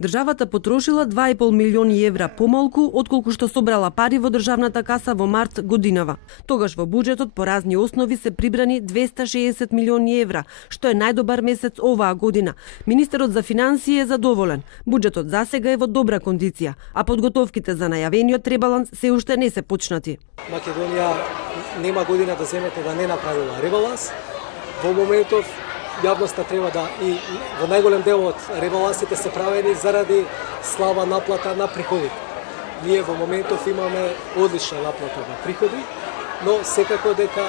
Државата потрошила 2,5 милиони евра помалку отколку што собрала пари во државната каса во март годинава. Тогаш во буџетот по разни основи се прибрани 260 милиони евра, што е најдобар месец оваа година. Министерот за финансии е задоволен. Буџетот засега е во добра кондиција, а подготовките за најавениот ребаланс се уште не се почнати. Македонија нема година да земете да не направила ребаланс. Во моментов јавноста треба да и во најголем дел од ребалансите се правени заради слаба наплата на приходите. Ние во моментов имаме одлична наплата на приходи, но секако дека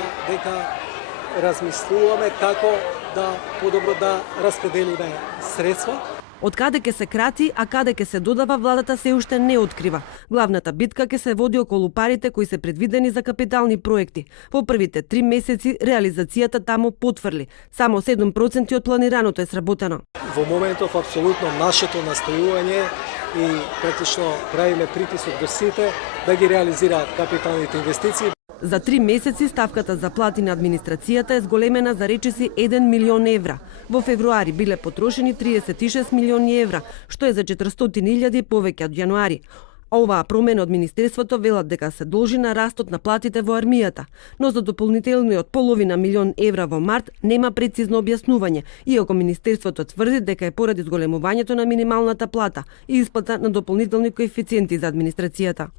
размислуваме како да подобро да распределиме средства. Од каде ќе се крати, а каде ќе се додава, владата се уште не открива. Главната битка ќе се води околу парите кои се предвидени за капитални проекти. Во првите 3 месеци реализацијата таму потврли. Само 7% од планираното е сработено. Во моментов апсолутно нашето настојување и практично правиме притисок до сите да ги реализираат капиталните инвестиции. За 3 месеци ставката за плати на администрацијата е зголемена за речиси 1 милион евра. Во февруари биле потрошени 36 милиони евра, што е за 400.000 повеќе од јануари. Оваа промена од Министерството велат дека се должи на растот на платите во армијата, но за дополнителниот половина милион евра во март нема прецизно објаснување, иако Министерството тврди дека е поради зголемувањето на минималната плата и исплата на дополнителни коефициенти за администрацијата.